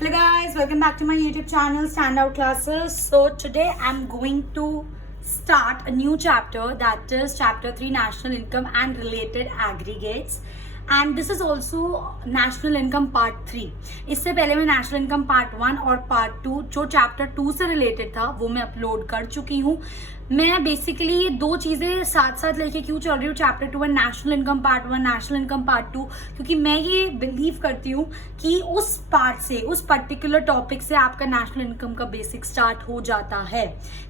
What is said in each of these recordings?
Hello guys, welcome back to my YouTube channel Standout Classes. So today I'm going to start a new chapter, that is chapter 3 National Income and Related Aggregates. And this is also National Income Part 3. इससे पहले मैं National Income Part 1 और Part 2 जो Chapter 2 से related था वो मैं upload कर चुकी हूँ. मैं बेसिकली दो चीज़ें साथ साथ लेके क्यों चल रही हूँ, chapter 2 and national income part 1, national income part 2, क्योंकि मैं ये बिलीव करती हूँ कि उस पार्ट से, उस पर्टिकुलर टॉपिक से आपका नेशनल इनकम का बेसिक स्टार्ट हो जाता है.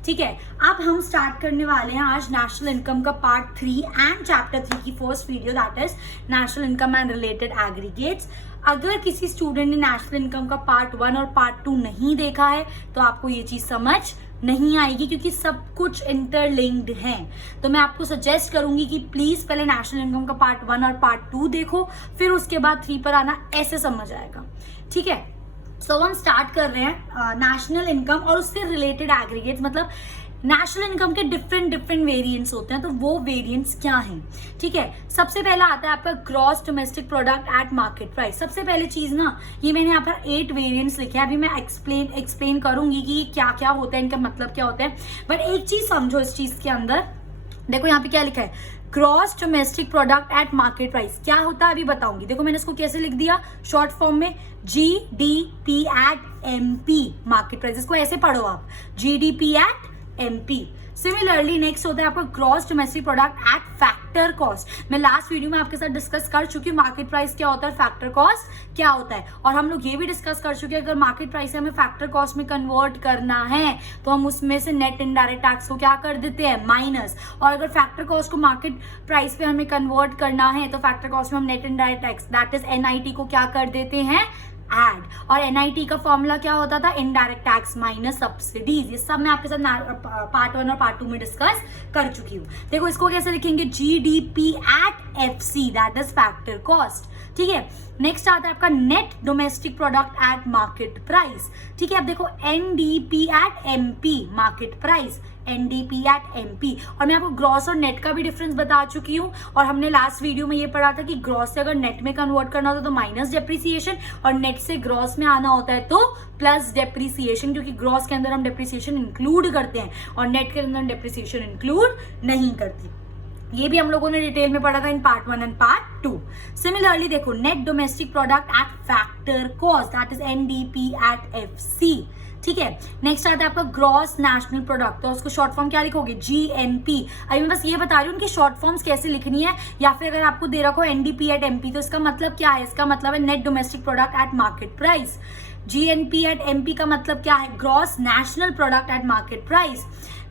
ठीक है, अब हम स्टार्ट करने वाले हैं आज नेशनल इनकम का पार्ट 3 एंड चैप्टर 3 की first video, that is national income and related aggregates. अगर किसी स्टूडेंट ने नेशनल इनकम का पार्ट 1 और पार्ट 2 नहीं देखा है तो आपको ये चीज़ समझ नहीं आएगी, क्योंकि सब कुछ इंटरलिंक्ड है. तो मैं आपको सजेस्ट करूंगी कि प्लीज पहले नेशनल इनकम का पार्ट 1 और पार्ट 2 देखो, फिर उसके बाद 3 पर आना, ऐसे समझ आएगा. ठीक है, सो हम स्टार्ट कर रहे हैं नेशनल इनकम और उससे रिलेटेड एग्रीगेट्स. मतलब नेशनल इनकम के डिफरेंट वेरिएंट्स होते हैं, तो वो वेरिएंट्स क्या हैं. ठीक है, सबसे पहला आता है आपका gross domestic product at market price. सबसे पहले चीज ना, ये मैंने यहाँ पर 8 वेरिएंट्स लिखे हैं. अभी मैं एक्सप्लेन करूंगी कि ये क्या क्या होता है, इनका मतलब क्या होता है. बट एक चीज समझो इस चीज के अंदर, देखो यहाँ पे क्या लिखा है, gross domestic product at market price. क्या होता है अभी बताऊंगी. देखो मैंने इसको कैसे लिख दिया शॉर्ट फॉर्म में, GDP at MP market price. इसको ऐसे पढ़ो आप, GDP at MP. Similarly next होता है आपका gross domestic product at factor cost. मैं लास्ट वीडियो में आपके साथ डिस्कस कर चुकी हूँ मार्केट प्राइस क्या होता है, फैक्टर कॉस्ट क्या होता है, और हम लोग ये भी डिस्कस कर चुके हैं अगर मार्केट प्राइस से हमें फैक्टर कॉस्ट में कन्वर्ट करना है तो हम उसमें से नेट इनडायरेक्ट टैक्स को क्या कर देते हैं, माइनस. और अगर फैक्टर कॉस्ट को मार्केट प्राइस पे हमें कन्वर्ट करना है तो फैक्टर कॉस्ट में हम net indirect tax that is NIT को क्या कर देते हैं, एड. और NIT का फॉर्मूला क्या होता था, इनडायरेक्ट टैक्स माइनस सब्सिडीज. ये सब मैं आपके साथ पार्ट 1 और पार्ट 2 में डिस्कस कर चुकी हूँ. देखो इसको कैसे लिखेंगे, GDP at FC that is factor cost. ठीक है, नेक्स्ट आता है आपका net domestic product at market price. ठीक है, अब देखो NDP at MP market price, NDP at MP. और मैं आपको ग्रॉस और नेट का भी डिफरेंस बता चुकी हूँ, और हमने लास्ट वीडियो में ये पढ़ा था कि ग्रॉस से अगर नेट में कन्वर्ट करना होता है तो माइनस डेप्रिसिएशन, और नेट से ग्रॉस में आना होता है तो प्लस डेप्रिसिएशन, क्योंकि ग्रॉस के अंदर हम डेप्रिसिएशन इंक्लूड करते हैं और नेट के अंदर डेप्रिसिएशन इंक्लूड नहीं करते. ये भी हम लोगों ने डिटेल में पढ़ा था in part 1 and part 2. Similarly देखो net domestic product at factor cost that is NDP at FC. ठीक है, नेक्स्ट आता है आपका ग्रॉस नेशनल प्रोडक्ट, तो उसको शॉर्ट फॉर्म क्या लिखोगे, GNP. अभी मैं बस ये बता रही हूँ उनकी शॉर्ट फॉर्म्स कैसे लिखनी है, या फिर अगर आपको दे रखो NDP एट MP तो इसका मतलब क्या है, इसका मतलब है net domestic product at market price. GNP at MP का मतलब क्या है, gross national product at market price.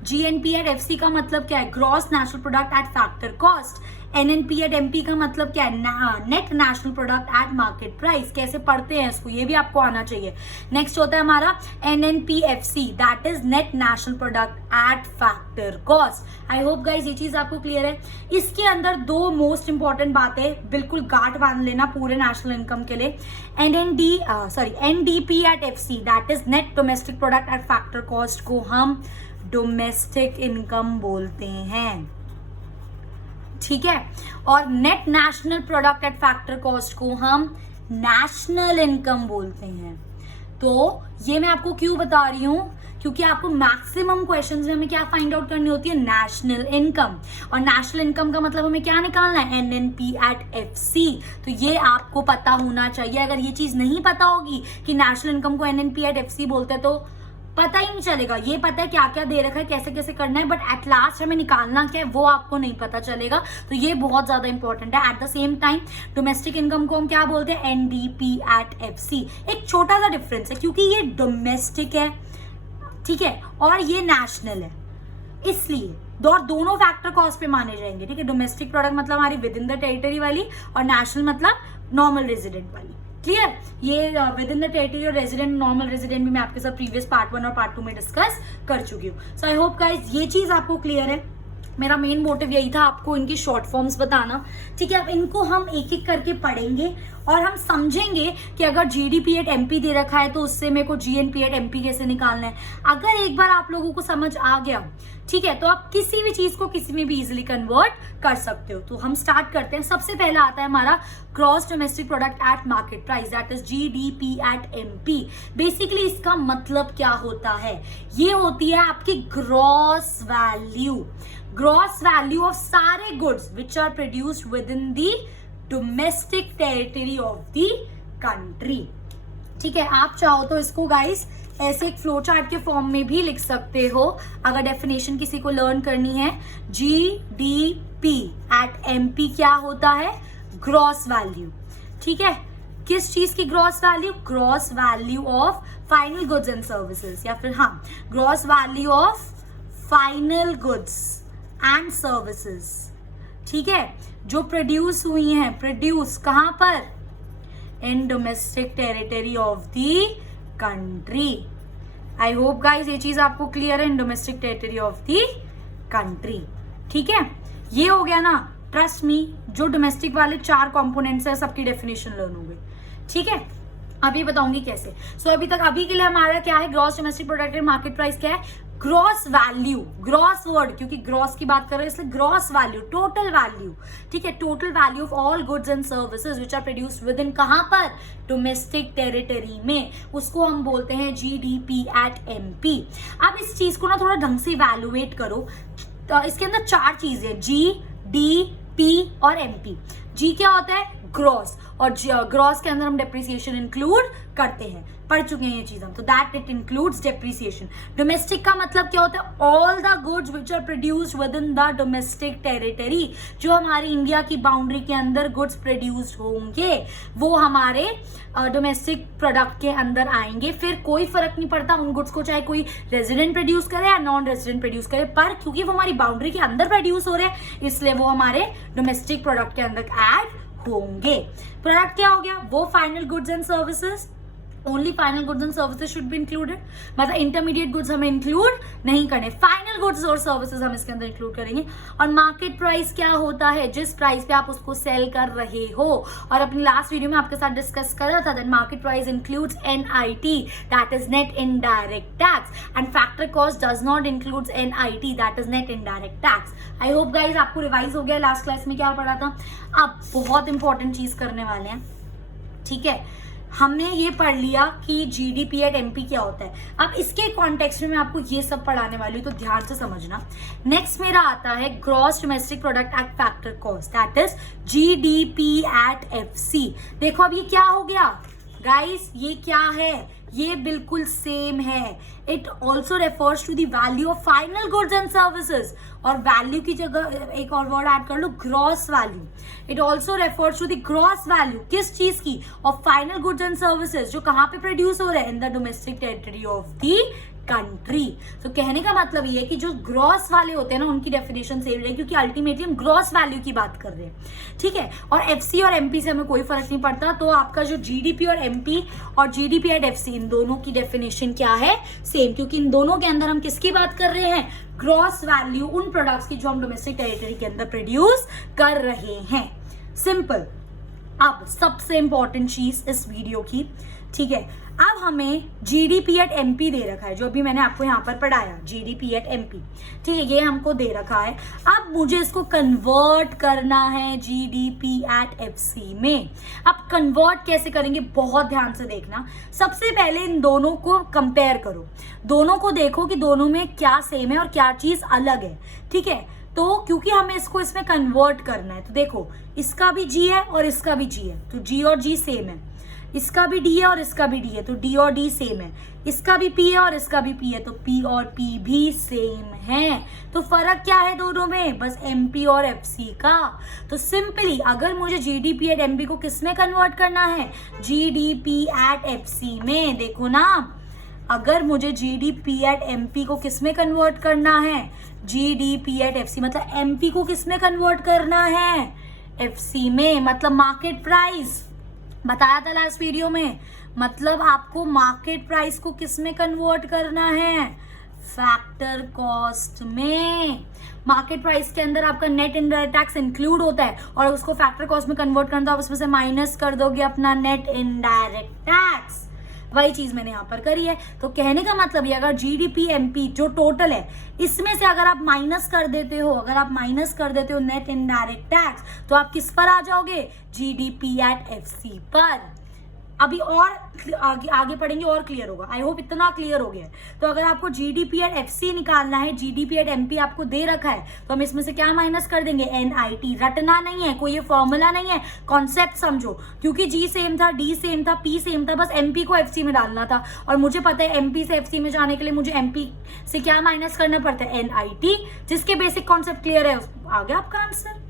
GNP at FC का मतलब क्या है, gross national product at factor cost. NNP at MP का मतलब क्या है, net national product at market price. कैसे पढ़ते हैं इसको, ये भी आपको आना चाहिए. नेक्स्ट होता है हमारा NNPFC that is net national product at factor cost. I hope guys ये चीज आपको क्लियर है. इसके अंदर 2 मोस्ट इंपॉर्टेंट बातें बिल्कुल गांठ बांध लेना पूरे नेशनल इनकम के लिए. NDP at FC that is net domestic product at factor cost को हम डोमेस्टिक इनकम बोलते हैं. ठीक है, और net national product at factor cost को हम नेशनल इनकम बोलते हैं. तो ये मैं आपको क्यों बता रही हूँ, क्योंकि आपको मैक्सिमम क्वेश्चंस में हमें क्या फाइंड आउट करनी होती है, नेशनल इनकम. और नेशनल इनकम का मतलब हमें क्या निकालना है, NNP एट FC. तो ये आपको पता होना चाहिए. अगर ये चीज नहीं पता होगी कि नेशनल इनकम को NNP एट FC बोलते हैं तो पता ही नहीं चलेगा. ये पता है क्या क्या दे रखा है, कैसे कैसे करना है, बट एट लास्ट हमें निकालना क्या है वो आपको नहीं पता चलेगा. तो ये बहुत ज्यादा इंपॉर्टेंट है. At the same time domestic income को हम क्या बोलते हैं, NDP एट FC. एक छोटा सा डिफरेंस है, क्योंकि ये डोमेस्टिक है, ठीक है, और ये नेशनल है, इसलिए दोनों फैक्टर कॉस्ट पे माने जाएंगे. ठीक है, डोमेस्टिक प्रोडक्ट मतलब हमारी विद इन द टेरिटरी वाली, और नेशनल मतलब नॉर्मल रेजिडेंट वाली. क्लियर, ये विद इन द टेरिटरी और रेजिडेंट, नॉर्मल रेजिडेंट भी मैं आपके साथ प्रीवियस पार्ट 1 और पार्ट 2 में डिस्कस कर चुकी हूँ. सो आई होप गाइज ये चीज आपको क्लियर है. मेरा मेन मोटिव यही था आपको इनकी शॉर्ट फॉर्म्स बताना. ठीक है, अब इनको हम एक एक करके पढ़ेंगे और हम समझेंगे कि अगर जीडीपी एट एमपी दे रखा है तो उससे मेरे को जीएनपी एट एमपी कैसे निकालना है। अगर एक बार आप लोगों को समझ आ गया, ठीक है, तो आप किसी भी चीज को किसी में भी इजिली कन्वर्ट कर सकते हो। तो हम स्टार्ट करते हैं। सबसे पहला आता है हमारा gross domestic product at market price, that is GDP at MP. Basically इसका मतलब क्या होता है, ये होती है आपकी ग्रॉस वैल्यू ऑफ सारे goods which are produced within the domestic territory of the country. ठीक है, आप चाहो तो इसको गाइस ऐसे एक फ्लो चार्ट के फॉर्म में भी लिख सकते हो अगर डेफिनेशन किसी को लर्न करनी है। जीडीपी एट एमपी क्या होता है, ग्रॉस वैल्यू। ठीक है, किस चीज की gross value, gross value of final goods and services, या फिर हाँ gross value of final goods and services. ठीक है, जो प्रोड्यूस हुई हैं, प्रोड्यूस कहां पर, इन domestic territory of the country. I hope guys ये चीज आपको क्लियर है, इन domestic territory of the country. ठीक है, ये हो गया ना। ट्रस्ट मी, जो डोमेस्टिक वाले 4 कंपोनेंट्स है सबकी डेफिनेशन लर्न हो गई। ठीक है, अभी बताऊंगी कैसे। सो अभी के लिए हमारा क्या है, gross domestic product market price क्या है, ग्रॉस वैल्यू, ग्रॉस वर्ड क्योंकि ग्रॉस की बात कर रहे हैं इसलिए ग्रॉस वैल्यू, टोटल वैल्यू। ठीक है, total value of all goods and services which are produced within, कहां पर, डोमेस्टिक टेरिटरी में, उसको हम बोलते हैं जीडीपी एट एमपी। अब इस चीज को ना थोड़ा ढंग से इवैल्यूएट करो। तो इसके अंदर 4 चीजें, जी, डी, पी और एमपी। जी क्या होता है, ग्रॉस, और ग्रॉस के अंदर हम डेप्रिसिएशन इंक्लूड करते हैं, पढ़ चुके हैं ये चीज हम, तो that it includes depreciation. Domestic का मतलब क्या होता है, all the goods which are produced within the domestic territory. जो हमारी इंडिया की बाउंड्री के अंदर गुड्स प्रोड्यूस्ड होंगे वो हमारे डोमेस्टिक प्रोडक्ट के अंदर आएंगे। फिर कोई फर्क नहीं पड़ता उन गुड्स को चाहे कोई रेजिडेंट प्रोड्यूस करे या नॉन रेजिडेंट प्रोड्यूस करे, पर क्योंकि वो हमारी बाउंड्री के अंदर प्रोड्यूस हो रहे हैं इसलिए वो हमारे डोमेस्टिक प्रोडक्ट के अंदर ऐड होंगे। प्रोडक्ट क्या हो गया, वो final goods and services, only final goods and services should be included, मतलब इंटरमीडिएट गुड्स हमें इंक्लूड नहीं करने, फाइनल गुड्स और सर्विसेज हम इसके अंदर इंक्लूड करेंगे। और मार्केट प्राइस क्या होता है, जिस प्राइस पे आप उसको सेल कर रहे हो। और अपनी लास्ट वीडियो में आपके साथ डिस्कस करा था that market price includes NIT, that is net indirect tax, and factor cost does not includes NIT, that is net indirect tax. I hope guys आपको रिवाइज हो गया लास्ट क्लास में क्या पढ़ा था। अब बहुत इंपॉर्टेंट चीज करने वाले हैं। ठीक है, हमने ये पढ़ लिया कि जीडीपी एट एमपी क्या होता है। अब इसके कॉन्टेक्स्ट में मैं आपको ये सब पढ़ाने वाली हूँ, तो ध्यान से समझना। नेक्स्ट मेरा आता है gross domestic product at factor cost, that is GDP eight FC. देखो अब ये क्या हो गया गाइस, ये क्या है, ये बिल्कुल सेम है। It also refers to the value of final goods and services, और वैल्यू की जगह एक और वर्ड ऐड कर लो, gross value. It also refers to the gross value, किस चीज की, of final goods and services, जो कहां पे प्रोड्यूस हो रहे हैं, in the domestic territory of the country. तो कहने का मतलब ये है कि जो ग्रॉस वाले होते हैं ना उनकी डेफिनेशन सेम रहेगी, क्योंकि अल्टीमेटली हम ग्रॉस वैल्यू की बात कर रहे हैं। ठीक है, और एफसी और एमपी से हमें कोई फर्क नहीं पड़ता। तो आपका जो जीडीपी और एमपी और जीडीपी एट एफसी, इन दोनों की डेफिनेशन क्या है, सेम, क्योंकि इन दोनों के अंदर हम किसकी बात कर रहे हैं, ग्रॉस वैल्यू उन प्रोडक्ट्स की जो हम डोमेस्टिक टेरिटरी के अंदर प्रोड्यूस कर रहे हैं। सिंपल। अब सबसे इंपॉर्टेंट चीज इस वीडियो की, ठीक है, अब हमें जीडीपी एट एमपी दे रखा है, जो अभी मैंने आपको यहाँ पर पढ़ाया, जीडीपी एट एमपी। ठीक है, ये हमको दे रखा है। अब मुझे इसको कन्वर्ट करना है जीडीपी एट एफसी में। अब कन्वर्ट कैसे करेंगे, बहुत ध्यान से देखना। सबसे पहले इन दोनों को कंपेयर करो, दोनों को देखो कि दोनों में क्या सेम है और क्या चीज अलग है। ठीक है, तो क्योंकि हमें इसको इसमें कन्वर्ट करना है, तो देखो इसका भी जी है और इसका भी जी है, तो जी और जी सेम है। इसका भी डी है और इसका भी डी है, तो डी और डी सेम है। इसका भी पी है और इसका भी पी है, तो पी और पी भी सेम है। तो फर्क क्या है दोनों में, बस एमपी और एफसी का। तो सिंपली अगर मुझे जीडीपी एट एमपी को किस में कन्वर्ट करना है, जीडीपी एट एफसी में। देखो ना, अगर मुझे जीडीपी एट एमपी को किस में कन्वर्ट करना है, जीडीपी एट एफसी, मतलब एमपी को किस में कन्वर्ट करना है, एफसी में, मतलब मार्केट प्राइस। बताया था लास्ट वीडियो में, मतलब आपको मार्केट प्राइस को किस में कन्वर्ट करना है, फैक्टर कॉस्ट में। मार्केट प्राइस के अंदर आपका नेट इनडायरेक्ट टैक्स इंक्लूड होता है और उसको फैक्टर कॉस्ट में कन्वर्ट करना, तो आप उसमें से माइनस कर दोगे अपना नेट इनडायरेक्ट टैक्स। वही चीज मैंने यहाँ पर करी है। तो कहने का मतलब ये, अगर जीडीपी एमपी जो टोटल है इसमें से अगर आप माइनस कर देते हो, नेट इनडायरेक्ट टैक्स, तो आप किस पर आ जाओगे? जीडीपी एट एफसी पर। अभी और आगे पढ़ेंगे और क्लियर होगा। आई होप इतना क्लियर हो गया है। तो अगर आपको जीडीपी एट एफसी निकालना है, जीडीपी एट एमपी आपको दे रखा है, तो हम इसमें से क्या माइनस कर देंगे? एनआईटी। रटना नहीं है, कोई ये फॉर्मूला नहीं है, कॉन्सेप्ट समझो। क्योंकि जी सेम था, डी सेम था, पी सेम था, बस एमपी को एफसी में डालना था। और मुझे पता है एमपी से एफसी में जाने के लिए मुझे एमपी से क्या माइनस करना पड़ता है? एनआईटी। जिसके बेसिक कॉन्सेप्ट क्लियर है, आ गया आपका आंसर।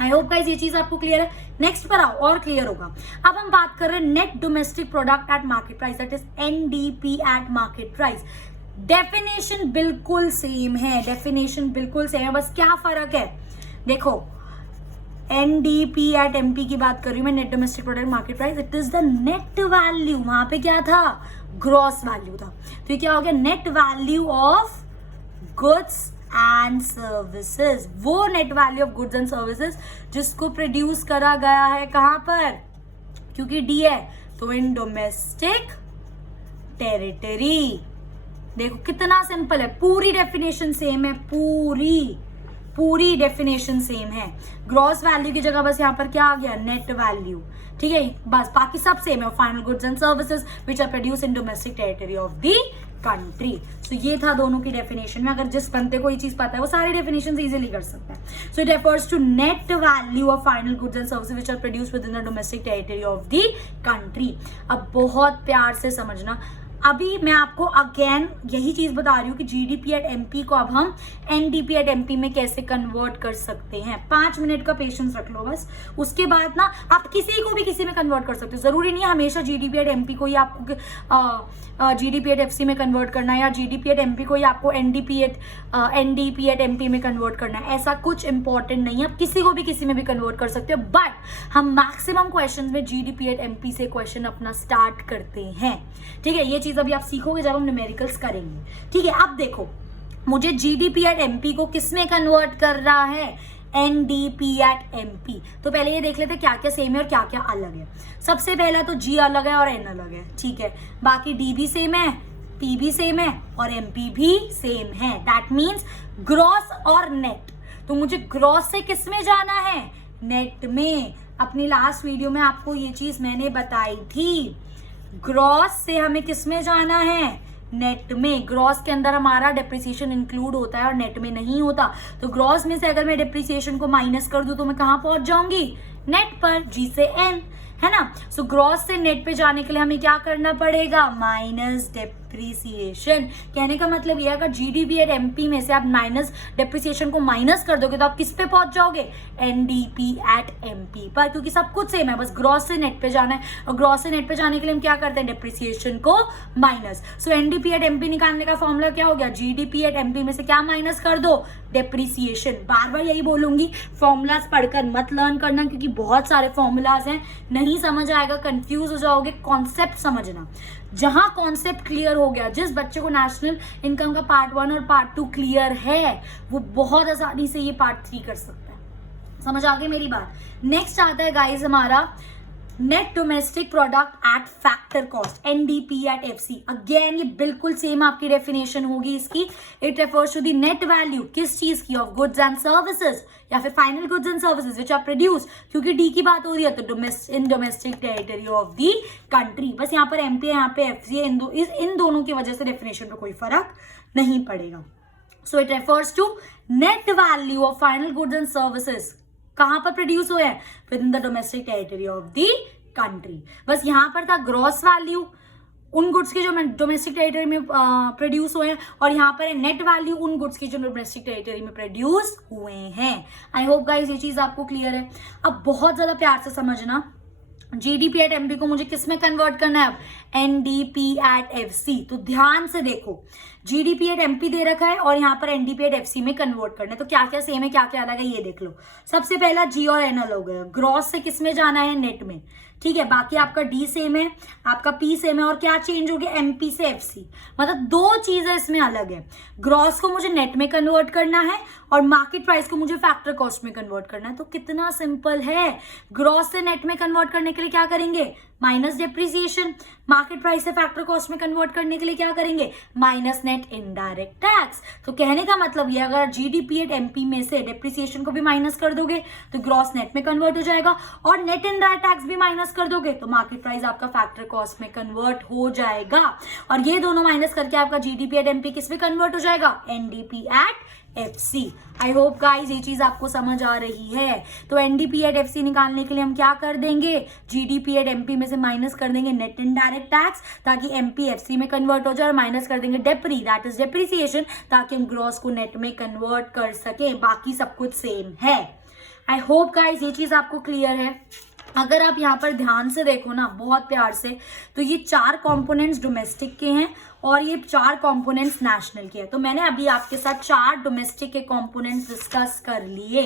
आई होप गाइस ये चीज आपको क्लियर है। नेक्स्ट पर आओ, और क्लियर होगा। अब हम बात कर रहे हैं net domestic product at market price, that is NDP at market price. Definition बिल्कुल सेम है, बस क्या फर्क है? देखो, एनडीपी एट एमपी की बात कर रही हूं मैं, net domestic product market price, it is the net value. वहां पे क्या था? ग्रॉस वैल्यू था। तो ये क्या हो गया? Net value of goods and services. वो net value of goods and services जिसको प्रोड्यूस करा गया है कहां पर? क्योंकि डी है तो इन डोमेस्टिक टेरिटरी। देखो कितना सिंपल है, पूरी डेफिनेशन सेम है, पूरी डेफिनेशन सेम है। ग्रॉस वैल्यू की जगह बस यहाँ पर क्या आ गया? Net value. ठीक है, बस बाकी सब सेम है। Final goods and services which are produce in domestic territory of the country. So ये था दोनों की डेफिनेशन में। अगर जिस बंदे को ये चीज पता है वो सारी डेफिनेशन इजीली कर सकता है। So it refers to net value of final goods and services which are produced within the domestic territory of the country. अब बहुत प्यार से समझना, अभी मैं आपको अगेन यही चीज बता रही हूँ कि जीडीपी एट एमपी को अब हम एनडीपी एट एमपी में कैसे कन्वर्ट कर सकते हैं। 5 मिनट का पेशेंस रख लो बस। उसके बाद ना आप किसी को भी किसी में कन्वर्ट कर सकते हो। जरूरी नहीं है हमेशा जीडीपी एट एमपी को ही आपको जीडीपी एट एफसी में कन्वर्ट करना है, या जीडीपी एट एमपी को ही आपको एनडीपी एट एमपी में कन्वर्ट करना है। ऐसा कुछ इंपॉर्टेंट नहीं है, आप किसी को भी किसी में भी कन्वर्ट कर सकते हो। बट हम मैक्सिमम क्वेश्चन में जीडीपी एट एमपी से क्वेश्चन अपना स्टार्ट करते हैं। ठीक है, ये चीज अभी आप सीखोगे जब हम न्यूमेरिकल्स करेंगे। ठीक है, अब देखो मुझे जीडीपी एट एमपी को किसमें कन्वर्ट कर रहा है? NDP at MP. तो पहले ये देख लेते क्या क्या सेम है और क्या क्या अलग है। सबसे पहला तो जी अलग है और एन अलग है। ठीक है, बाकी डी भी सेम है, पी भी सेम है और एमपी भी सेम है। दैट मीन्स ग्रॉस और नेट। तो मुझे ग्रॉस से किस में जाना है? नेट में। अपनी लास्ट वीडियो में आपको ये चीज मैंने बताई थी। ग्रॉस से हमें किस में जाना है? नेट में। ग्रॉस के अंदर हमारा डेप्रिसिएशन इंक्लूड होता है और नेट में नहीं होता। तो ग्रॉस में से अगर मैं डेप्रिसिएशन को माइनस कर दूं तो मैं कहां पहुंच जाऊंगी? नेट पर, जी से एन, है ना। सो ग्रॉस से नेट पे जाने के लिए हमें क्या करना पड़ेगा? Minus depreciation. कहने का मतलब यह है अगर जीडीपी एट एमपी में से आप माइनस डेप्रिसिएशन को माइनस कर दोगे तो आप किस पे पहुंच जाओगे? एनडीपी एट एमपी पर, क्योंकि सब कुछ सेम है, बस ग्रॉस से नेट पे जाना है। और ग्रॉस से नेट पे जाने के लिए हम क्या करते हैं? डेप्रिसिएशन को minus. So NDP at MP निकालने का फॉर्मूला क्या हो गया? जीडीपी एट एमपी में से क्या माइनस कर दो? डेप्रिसिएशन। बार बार यही बोलूंगी, फॉर्मूलाज पढ़कर मत लर्न करना, क्योंकि बहुत सारे फॉर्मूलाज हैं, नहीं समझ आएगा, कंफ्यूज हो जाओगे। कॉन्सेप्ट समझना। जहां कॉन्सेप्ट क्लियर हो गया, जिस बच्चे को नेशनल इनकम का पार्ट 1 और पार्ट 2 क्लियर है, वो बहुत आसानी से ये पार्ट 3 कर सकता है। समझ आ गई मेरी बात? नेक्स्ट आता है गाइज हमारा net domestic product at factor cost, NDP at FC. Again ये बिल्कुल सेम आपकी डेफिनेशन होगी इसकी। It refers to the net value किस चीज की? ऑफ गुड्स एंड सर्विसेज, या फिर final goods and services which are produce. क्योंकि डी की बात हो रही है तो in domestic territory of the country. बस यहाँ पर एमपी है, यहाँ पे एफसी है। इन दोनों की वजह से डेफिनेशन पे कोई फर्क नहीं पड़ेगा। So it refers to net value of final goods and services कहां पर प्रोड्यूस हुए हैं? Within the domestic territory of the country. बस यहां पर था ग्रॉस वैल्यू उन गुड्स की जो डोमेस्टिक टेरिटरी में प्रोड्यूस हुए हैं, और यहाँ पर है नेट वैल्यू उन गुड्स की जो डोमेस्टिक टेरिटरी में प्रोड्यूस हुए हैं। आई होप गाइस ये चीज आपको क्लियर है। अब बहुत ज्यादा प्यार से समझना, जीडीपी एट एमपी को मुझे किस में कन्वर्ट करना है? अब NDP@FC। तो ध्यान से देखो, GDP@MP दे रखा है और यहाँ पर NDP@FC में कन्वर्ट करना है। तो क्या क्या सेम है, क्या क्या अलग है, ये देख लो। सबसे पहला G और N अलग है, ग्रॉस से किस में जाना है, नेट में, ठीक है। बाकी आपका D सेम है, आपका P सेम है, और क्या चेंज हो गया, MP से FC। मतलब दो चीजें इसमें अलग है, ग्रॉस को मुझे नेट में कन्वर्ट करना है और मार्केट प्राइस को मुझे फैक्टर कॉस्ट में कन्वर्ट करना है। तो कितना सिंपल है, ग्रॉस से नेट में कन्वर्ट करने के लिए क्या करेंगे, माइनस डेप्रिसिएशन, मार्केट प्राइस से फैक्टर कॉस्ट में कन्वर्ट करने के लिए क्या करेंगे, माइनस नेट इनडायरेक्ट टैक्स। तो कहने का मतलब ये, अगर GDP@MP में से डेप्रिसिएशन को भी माइनस कर दोगे तो ग्रॉस नेट में कन्वर्ट हो जाएगा, और नेट इनडायरेक्ट टैक्स भी माइनस कर दोगे तो मार्केट प्राइस आपका फैक्टर कॉस्ट में कन्वर्ट हो जाएगा, और ये दोनों माइनस करके आपका GDP@MP किस में कन्वर्ट हो जाएगा, NDP@FC। आई होप गाइज ये चीज आपको समझ आ रही है। तो NDP@FC निकालने के लिए हम क्या कर देंगे, GDP@MP में से माइनस कर देंगे नेट इनडायरेक्ट टैक्स, ताकि MP FC में कन्वर्ट हो जाए, और माइनस कर देंगे डेप्री, दैट इज डेप्रिसिएशन, ताकि हम ग्रॉस को नेट में कन्वर्ट कर सके। बाकी सब कुछ सेम है। आई होप गाइज ये चीज आपको क्लियर है। अगर आप यहाँ पर ध्यान से देखो ना, बहुत प्यार से, तो ये 4 कंपोनेंट्स डोमेस्टिक के हैं और ये 4 कंपोनेंट्स नेशनल के हैं। तो मैंने अभी आपके साथ 4 डोमेस्टिक के कंपोनेंट्स डिस्कस कर लिए।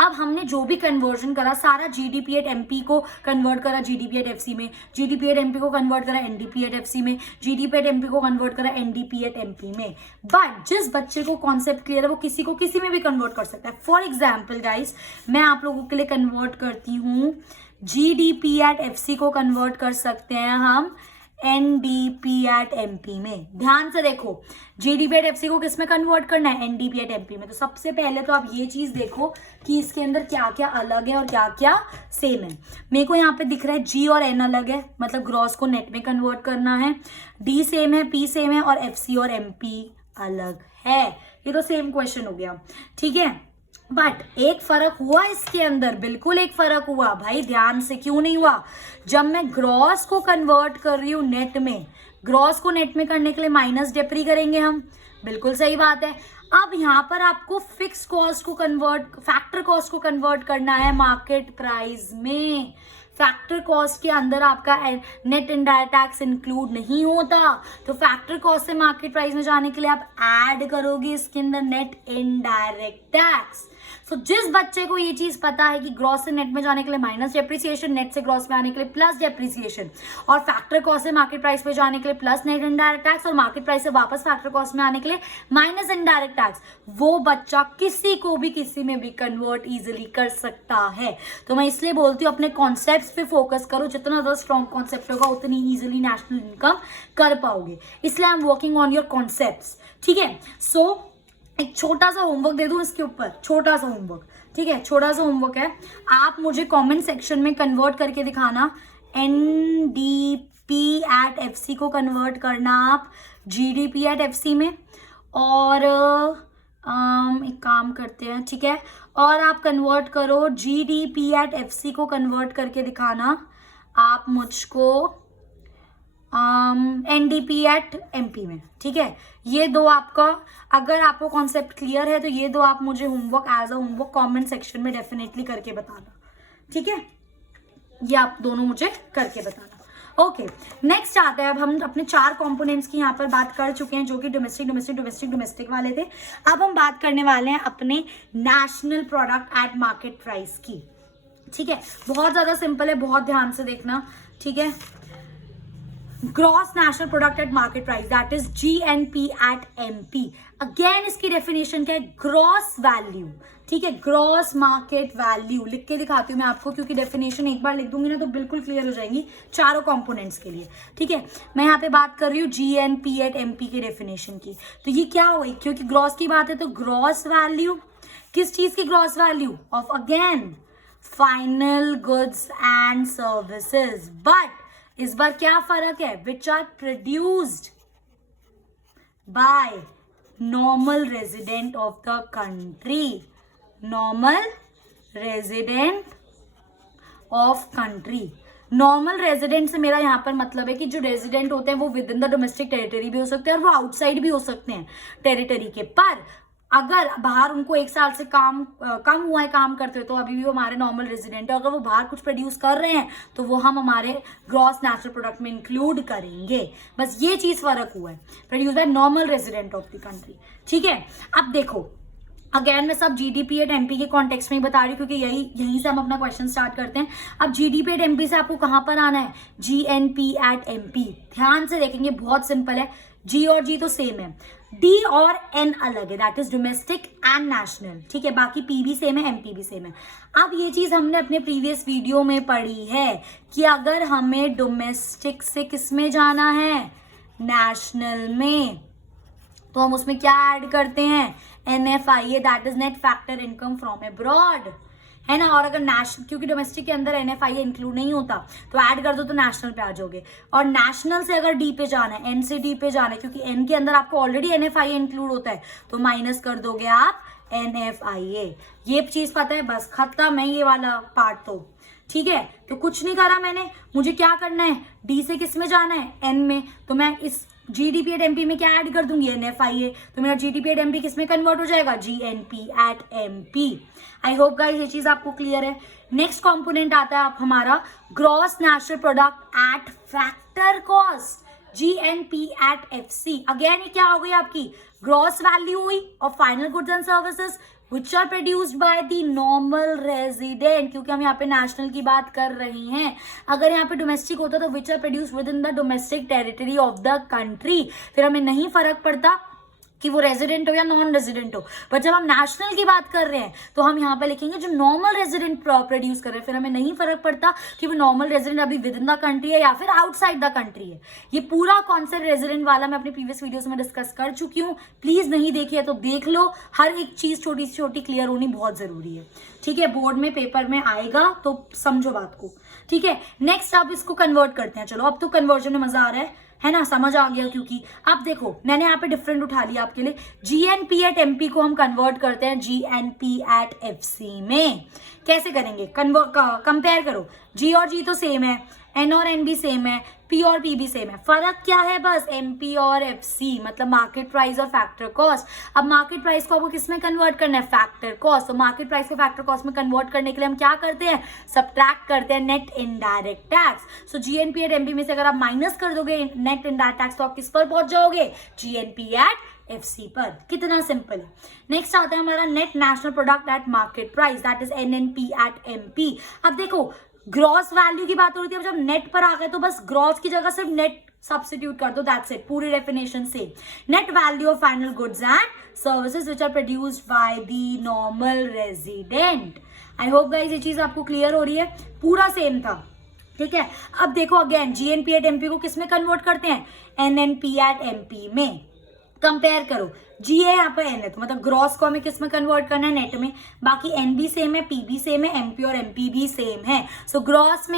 अब हमने जो भी कन्वर्जन करा, सारा GDP@MP को कन्वर्ट करा GDP@FC में, GDP@MP को कन्वर्ट करा NDP@FC में, GDP@MP को कन्वर्ट करा NDP@MP में। बट जिस बच्चे को कॉन्सेप्ट क्लियर है वो किसी को किसी में भी कन्वर्ट कर सकता है। फॉर एग्जाम्पल गाइज, मैं आप लोगों के लिए कन्वर्ट करती हूँ, GDP@FC को कन्वर्ट कर सकते हैं हम NDP@MP में। ध्यान से देखो, GDP@FC को किस में कन्वर्ट करना है, NDP@MP में। तो सबसे पहले तो आप ये चीज देखो कि इसके अंदर क्या क्या अलग है और क्या क्या सेम है। मेरे को यहाँ पे दिख रहा है G और N अलग है, मतलब ग्रॉस को नेट में कन्वर्ट करना है, D सेम है, P सेम है, और FC और MP अलग है। ये तो सेम क्वेश्चन हो गया, ठीक है। बट एक फर्क हुआ इसके अंदर, बिल्कुल एक फर्क हुआ भाई, ध्यान से। क्यों नहीं हुआ, जब मैं ग्रॉस को कन्वर्ट कर रही हूं नेट में, ग्रॉस को नेट में करने के लिए माइनस डेप्री करेंगे हम, बिल्कुल सही बात है। अब यहाँ पर आपको फिक्स कॉस्ट को कन्वर्ट, फैक्टर कॉस्ट को कन्वर्ट करना है मार्केट प्राइस में। फैक्टर कॉस्ट के अंदर आपका नेट इनडायरेक्ट टैक्स इंक्लूड नहीं होता, तो फैक्टर कॉस्ट से मार्केट प्राइस में जाने के लिए आप ऐड करोगे इसके अंदर नेट इनडायरेक्ट टैक्स। तो जिस बच्चे को ये चीज पता है कि ग्रॉस से नेट में जाने के लिए माइनस डेप्रिसिएशन, नेट से ग्रॉस में आने के लिए प्लस डेप्रिसिएशन, और फैक्टर कॉस्ट से मार्केट प्राइस पे जाने के लिए प्लस नेट इनडायरेक्ट टैक्स, और मार्केट प्राइस से वापस फैक्टर कॉस्ट में आने के लिए माइनस इनडायरेक्ट टैक्स, वो बच्चा किसी को भी किसी में भी कन्वर्ट इजिली कर सकता है। तो मैं इसलिए बोलती हूँ अपने कॉन्सेप्ट्स पे फोकस करो, जितना ज्यादा स्ट्रॉन्ग कॉन्सेप्ट होगा उतनी इजिली नेशनल इनकम कर पाओगे। इसलिए I am working on your concepts, ठीक है। सो एक छोटा सा होमवर्क दे दूं इसके ऊपर, छोटा सा होमवर्क, ठीक है। छोटा सा होमवर्क है, आप मुझे कमेंट सेक्शन में कन्वर्ट करके दिखाना, NDP@FC को कन्वर्ट करना आप GDP@FC में, और एक काम करते हैं, ठीक है, और आप कन्वर्ट करो GDP@FC को कन्वर्ट करके दिखाना आप मुझको NDP@MP में, ठीक है। ये दो आपका, अगर आपको कॉन्सेप्ट क्लियर है तो ये दो आप मुझे homework as a homework comment section में डेफिनेटली करके बताना, ठीक है। ये आप दोनों मुझे करके बताना। ओके, नेक्स्ट आते हैं, अब हम अपने 4 कंपोनेंट्स की यहाँ पर बात कर चुके हैं जो कि डोमेस्टिक वाले थे। अब हम बात करने वाले हैं अपने national product at market price की, ठीक है। बहुत ज्यादा सिंपल है, बहुत ध्यान से देखना, ठीक है। Gross national product at market price, that is GNP@MP। Again इसकी डेफिनेशन क्या है, ग्रॉस वैल्यू, ठीक है, ग्रॉस मार्केट वैल्यू। लिख के दिखाती हूँ मैं आपको, क्योंकि डेफिनेशन एक बार लिख दूंगी ना तो बिल्कुल क्लियर हो जाएंगी चारों कंपोनेंट्स के लिए, ठीक है। मैं यहाँ पे बात कर रही हूँ GNP@MP की डेफिनेशन की। तो ये क्या हुई, क्योंकि ग्रॉस की बात है तो ग्रॉस वैल्यू, किस चीज की gross value, of again final goods and services. But इस बार क्या फर्क है, which are produced by normal resident of the country, normal resident of country. Normal resident से मेरा यहाँ पर मतलब है कि जो रेजिडेंट होते हैं वो with in the domestic territory भी हो सकते हैं और वो आउटसाइड भी हो सकते हैं टेरिटरी के। पर अगर बाहर उनको 1 साल से कम हुआ है काम करते हुए, तो अभी भी वो हमारे नॉर्मल रेजिडेंट है। अगर वो बाहर कुछ प्रोड्यूस कर रहे हैं तो वो हम हमारे ग्रॉस नेशनल प्रोडक्ट में इंक्लूड करेंगे। बस ये चीज फर्क हुआ है, produce by normal resident of the country. ठीक है, अब देखो अगेन मैं सब जीडीपी एट एमपी के कॉन्टेक्स्ट में ही बता रही हूँ, क्योंकि यहीं से हम अपना क्वेश्चन स्टार्ट करते हैं। अब जीडीपी एट एमपी से आपको कहां पर आना है, जीएनपी एट एमपी। ध्यान से देखेंगे, बहुत सिंपल है, जी और जी तो सेम है, डी और एन अलग है, that is domestic and national. ठीक है, बाकी पी भी सेम है, एमपी भी सेम है। अब ये चीज हमने अपने प्रीवियस वीडियो में पढ़ी है कि अगर हमें डोमेस्टिक से किस में जाना है, नेशनल में, तो हम उसमें क्या ऐड करते हैं, NFIA, that is net factor income from abroad, है ना। और अगर नेशनल, क्योंकि डोमेस्टिक के अंदर NFIA इंक्लूड नहीं होता, तो ऐड कर दो तो नेशनल पे आ जाओगे। और नेशनल से अगर डी पे जाना है, एन से डी पे जाना है, क्योंकि एन के अंदर आपको ऑलरेडी NFIA इंक्लूड होता है, तो माइनस कर दोगे आप NFIA। ये चीज पता है, बस खत्म है ये वाला पार्ट। तो ठीक है, तो कुछ नहीं करा मैंने, मुझे क्या करना है, डी से किस में जाना है, एन में, तो मैं इस जीडीपी एट एमपी में क्या ऐड कर दूंगी, NFIA, तो मेरा जीडीपी एट एमपी किस में कन्वर्ट हो जाएगा, GNP at MP. I hope guys ये चीज आपको क्लियर है। नेक्स्ट कंपोनेंट आता है आप हमारा gross national product at factor cost, GNP at FC। Again ये क्या हो गई आपकी, ग्रॉस वैल्यू हुई of final goods and services which are produced by the normal resident, क्योंकि हम यहाँ पे नेशनल की बात कर रही हैं। अगर यहाँ पे डोमेस्टिक होता तो which are produced within the domestic territory of the country, फिर हमें नहीं फर्क पड़ता कि वो रेजिडेंट हो या नॉन रेजिडेंट हो। पर जब हम नेशनल की बात कर रहे हैं तो हम यहाँ पे लिखेंगे जो नॉर्मल रेजिडेंट प्रोड्यूस कर रहे हैं, फिर हमें नहीं फर्क पड़ता कि वो नॉर्मल रेजिडेंट अभी विद इन द कंट्री है या फिर आउटसाइड द कंट्री है। ये पूरा कॉन्सेप्ट रेजिडेंट वाला मैं अपने प्रीवियस वीडियोस में डिस्कस कर चुकी हूँ, प्लीज नहीं देखी है तो देख लो। हर एक चीज छोटी से छोटी क्लियर होनी बहुत जरूरी है। ठीक है, बोर्ड में पेपर में आएगा तो समझो बात को। ठीक है, नेक्स्ट अब इसको कन्वर्ट करते हैं। चलो अब तो कन्वर्जन में मजा आ रहा है ना, समझ आ गया। क्योंकि अब देखो मैंने यहाँ पे डिफरेंट उठा लिया आपके लिए, GNP एट MP को हम कन्वर्ट करते हैं GNP एट FC में। कैसे करेंगे, कंपेयर करो, G और G तो सेम है, N और N भी सेम है, P और P भी सेम है। फर्क क्या है, बस MP और FC, मतलब मार्केट प्राइस और फैक्टर कॉस्ट। अब मार्केट प्राइस को आपको किस में कन्वर्ट करना है, फैक्टर कॉस्ट। तो मार्केट प्राइस को फैक्टर कॉस्ट में कन्वर्ट करने के लिए हम क्या करते हैं, सब्ट्रैक्ट करते हैं net indirect tax. So GNP at MP में से अगर आप माइनस कर दोगे नेट इनडायरेक्ट टैक्स, तो आप किस पर पहुंच जाओगे, GNP एट FC पर। कितना सिंपल है। नेक्स्ट आता है हमारा net national product at market price, that is NNP at MP। अब देखो ग्रॉस वैल्यू की बात हो रही थी, अब जब नेट पर आ गए तो बस ग्रॉस की जगह सिर्फ नेट सब्स्टिट्यूट कर दो, दैट्स इट, पूरी डेफिनेशन से। Net value of final goods and services which are produced by the normal resident. I hope guys ये चीज आपको क्लियर हो रही है, पूरा सेम था। ठीक है, अब देखो अगेन GNP एट MP को किस में कन्वर्ट करते हैं, NNP एट MP में। कंपेयर करो, G है यहाँ पर N है, तो मतलब ग्रॉस को हमें किस में कन्वर्ट करना है, नेट में। बाकी N भी सेम है, P भी सेम है, MP और MP भी सेम है। सो ग्रॉस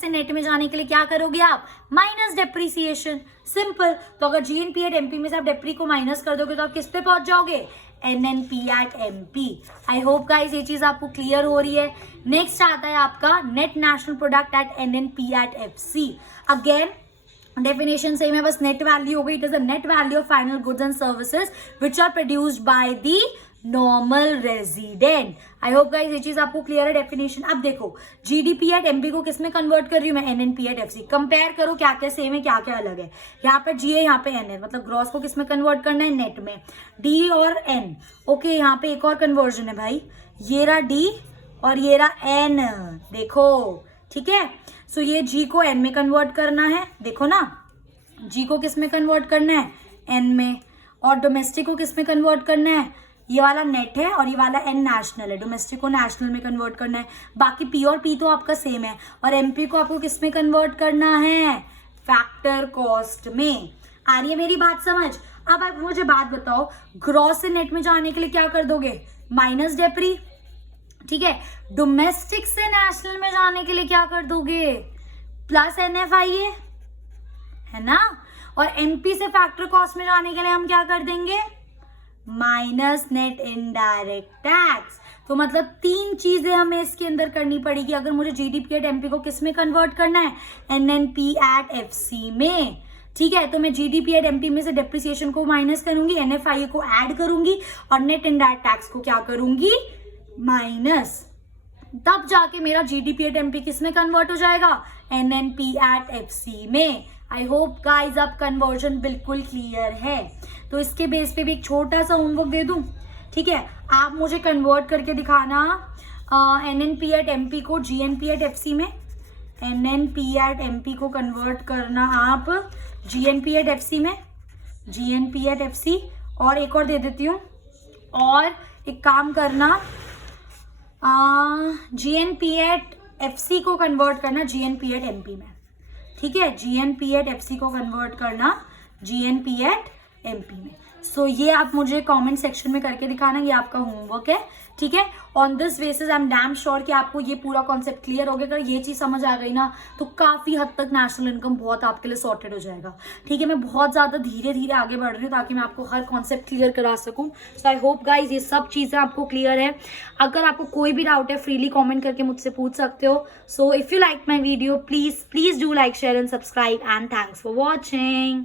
से नेट में जाने के लिए क्या करोगे आप, माइनस डेप्रिसिएशन, सिंपल। तो अगर GNP एट MP में से आप डेप्री को माइनस कर दोगे तो आप किस पे पहुंच जाओगे, NNP at MP। I hope guys ये चीज आपको क्लियर हो रही है। नेक्स्ट आता है आपका net national product at NNP at FC। Again definition same है, बस नेट वैल्यू हो गई, it is the net value of final goods and services which are produced by the normal resident. I hope guys ये चीज आपको clear है definition. अब देखो GDP एट MP को किस में कन्वर्ट कर रही हूँ मैं, NNP एट FC। कंपेयर करो क्या क्या सेम है क्या क्या अलग है। यहाँ पे G है, यहाँ पे N है, मतलब ग्रॉस को किस में कन्वर्ट करना है, नेट में। D और N, ओके यहाँ पे एक और कन्वर्जन है भाई, ये रहा D और ये रहा N, देखो ठीक है। सो ये G को N में कन्वर्ट करना है, देखो ना, G को किस में कन्वर्ट करना है, N में। और डोमेस्टिक को किस में कन्वर्ट करना है, ये वाला नेट है और ये वाला N नेशनल है, डोमेस्टिक को नेशनल में कन्वर्ट करना है। बाकी P और P तो आपका सेम है। और MP को आपको किस में कन्वर्ट करना है, फैक्टर कॉस्ट में। आ रही है मेरी बात समझ। अब आप मुझे बात बताओ, ग्रॉस से नेट में जाने के लिए क्या कर दोगे, माइनस डेप्री। ठीक है, डोमेस्टिक से नेशनल में जाने के लिए क्या कर दोगे, प्लस NFIA, है ना। और MP से फैक्टर कॉस्ट में जाने के लिए हम क्या कर देंगे, माइनस नेट इनडायरेक्ट टैक्स। तो मतलब 3 चीजें हमें इसके अंदर करनी पड़ेगी अगर मुझे GDP एट MP को किस में कन्वर्ट करना है, NNP एट FC में। ठीक है, तो मैं जीडीपी एट एमपी में से डेप्रिसिएशन को माइनस करूंगी, एनएफआईए को ऐड करूंगी और नेट इनडायरेक्ट टैक्स को क्या करूंगी, माइनस। तब जाके मेरा जीडीपी एट एमपी किस में कन्वर्ट हो जाएगा, एनएनपी एट एफसी में। आई होप गाइज अब कन्वर्जन बिल्कुल क्लियर है। तो इसके बेस पे भी एक छोटा सा होमवर्क दे दूं, ठीक है, आप मुझे कन्वर्ट करके दिखाना एनएनपी एट एमपी को जीएनपी एट एफसी में, एनएनपी एट एमपी को कन्वर्ट करना आप जीएनपी एट एफसी में, जीएनपी एट एफसी। और एक और दे देती हूँ, और एक काम करना जीएनपी एट एफसी को कन्वर्ट करना जीएनपी एट एमपी में, ठीक है, जीएनपी एट एफसी को कन्वर्ट करना जीएनपी एट एमपी में। सो ये आप मुझे कमेंट सेक्शन में करके दिखाना, ये आपका होमवर्क है, ठीक है। On this basis I am damn sure कि आपको ये पूरा कॉन्सेप्ट क्लियर हो गया। अगर ये चीज समझ आ गई ना तो काफी हद तक नेशनल इनकम बहुत आपके लिए सॉर्टेड हो जाएगा, ठीक है। मैं बहुत ज्यादा धीरे धीरे आगे बढ़ रही हूँ ताकि मैं आपको हर कॉन्सेप्ट क्लियर करा सकूँ। सो आई होप गाइज ये सब चीजें आपको क्लियर है। अगर आपको कोई भी डाउट है फ्रीली कॉमेंट करके मुझसे पूछ सकते हो। So if you like my video please do like, share and subscribe and thanks for watching.